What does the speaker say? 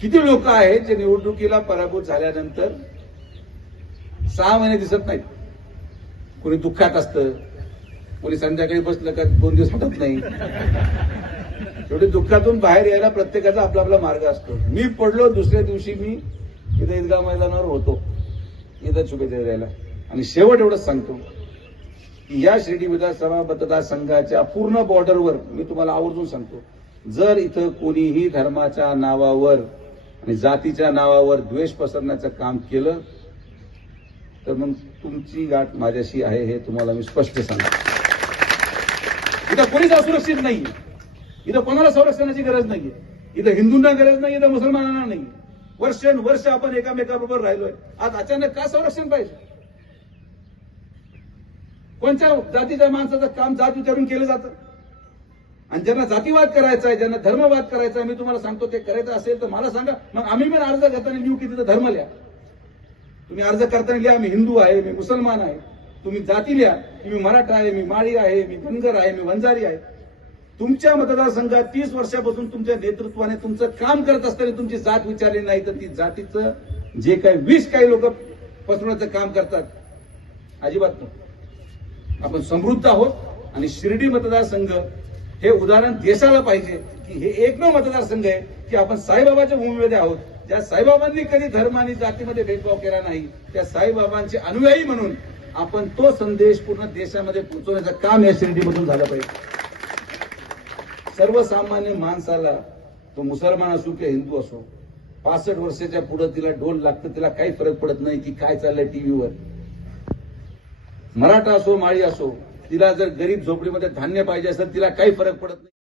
किती लोक आहेत जे निवडणुकीला पराभूत झाल्यानंतर 6 महिने दिसत नाहीत. कोणी दुःखात असतं, कोणी संध्याकाळी बसलं का 2 दिवस हटत नाही. शेवटी दुःखातून बाहेर यायला प्रत्येकाचा आपला आपला मार्ग असतो. मी पडलो, दुसऱ्या दिवशी मी इथं ईदगाह मैदानावर होतो इथं शुभेच्छा द्यायला. आणि शेवट एवढंच सांगतो की या शिर्डी विधानसभा मतदारसंघाच्या पूर्ण बॉर्डरवर मी तुम्हाला आवर्जून सांगतो, जर इथं कोणीही धर्माच्या नावावर आणि जातीच्या नावावर द्वेष पसरण्याचं काम केलं तर मग तुमची गाठ माझ्याशी आहे हे तुम्हाला मी स्पष्ट सांगतो. इथं कोणीच असुरक्षित नाही. इथं कोणाला संरक्षणाची गरज नाहीये. इथं हिंदूंना गरज नाही, इथं मुसलमानांना नाही. वर्षानुवर्ष आपण एकामेकाबरोबर राहिलोय. आज अचानक का संरक्षण पाहिजे? कोणत्या जातीच्या माणसाचं काम जात विचारून केलं जातं? आणि ज्यांना जातीवाद करायचा आहे, ज्यांना धर्मवाद करायचा आहे, मी तुम्हाला सांगतो ते करायचं असेल तर मला सांगा. मग आम्ही पण अर्ज करताना लिहू की तिथं धर्म लिहा. तुम्ही अर्ज करताना लिहा मी हिंदू आहे, मी मुसलमान आहे. तुम्ही जाती लिहा की मी मराठा आहे, मी माळी आहे, मी धनगर आहे, मी वंजारी आहे. तुमच्या मतदारसंघात 30 वर्षापासून तुमच्या नेतृत्वाने तुमचं काम करत असताना तुमची जात विचारली नाही तर ती जातीचं जे काही विष काही लोक पसरवण्याचं काम करतात, अजिबात नाही. आपण समृद्ध आहोत आणि शिर्डी मतदारसंघ हे उदाहरण देशाला पाहिजे की हे एकमेव मतदारसंघ आहे की आपण साईबाबाच्या भूमीमध्ये आहोत. ज्या साईबाबांनी कधी धर्म आणि जातीमध्ये भेदभाव केला नाही, त्या साईबाबांचे अनुयायी म्हणून आपण तो संदेश पूर्ण देशामध्ये पोहोचवण्याचं काम या शिर्डीमधून झालं पाहिजे. सर्वसामान्य माणसाला, तो मुसलमान असो किंवा हिंदू असो, 65 वर्षाच्या पुढे तिला ढोल लागतं, तिला काही फरक पडत नाही की काय चाललंय टीव्हीवर. मराठा असो माळी असो, तिला जर गरीब झोपडीमध्ये धान्य पाहिजे असेल तिला काही फरक पडत नाही.